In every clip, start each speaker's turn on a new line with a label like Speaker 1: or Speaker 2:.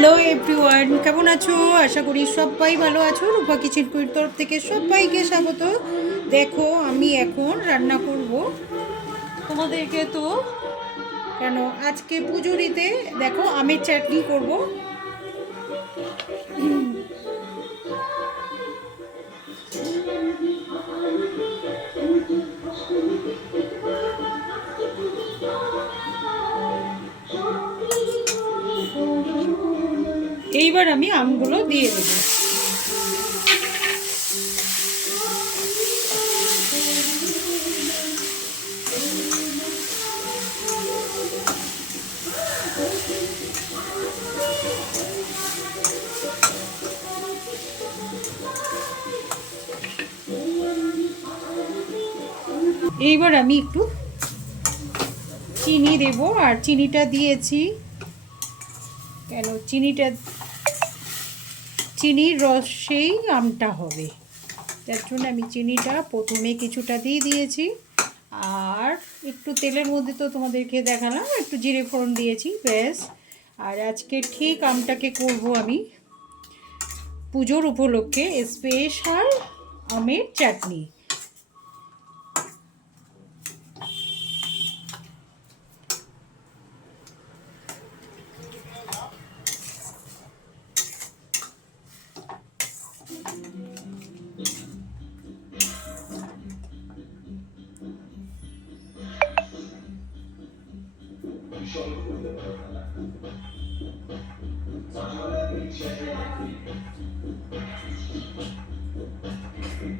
Speaker 1: Hello everyone কেমন আছো? আশা করি সবাই ভালো আছো। রূপা কিচেন কুইর তরফ থেকে সবাইকে স্বাগত। দেখো, আমি এখন রান্না করব। তোমাদেরকে তো কেন আজকে পুজোরিতে দেখো, আমের চাটনি করব। এইবার আমি আমগুলো দিয়ে দেবো। এইবার আমি একটু চিনি দেব, আর চিনিটা দিয়েছি। কেন? চিনিটা চিনির রসেই আমটা হবে। যার জন্য আমি চিনিটা প্রথমে কিছুটা দিয়ে দিয়েছি। আর একটু তেলের মধ্যে তো তোমাদেরকে দেখালাম, একটু জিরে ফোড়ন দিয়েছি, ব্যাস। আর আজকে ঠিক আমটাকে করব আমি পুজোর উপলক্ষে স্পেশাল আমের চাটনি।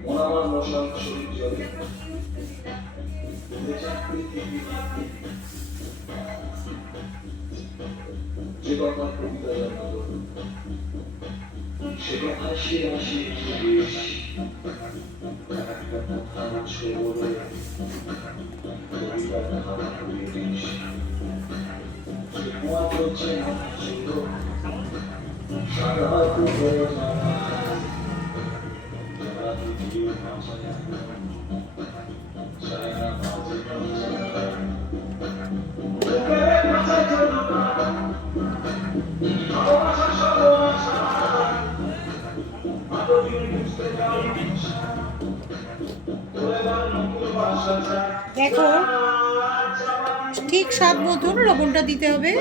Speaker 2: ওনামার মশাল শরীর জলে যে কথা কবিতা জানালো সে কথা হাসি একটা কথা আছে বলে কবিতা ধারা
Speaker 1: দেখো ঠিক সাত মতন লবণটা দিতে হবে।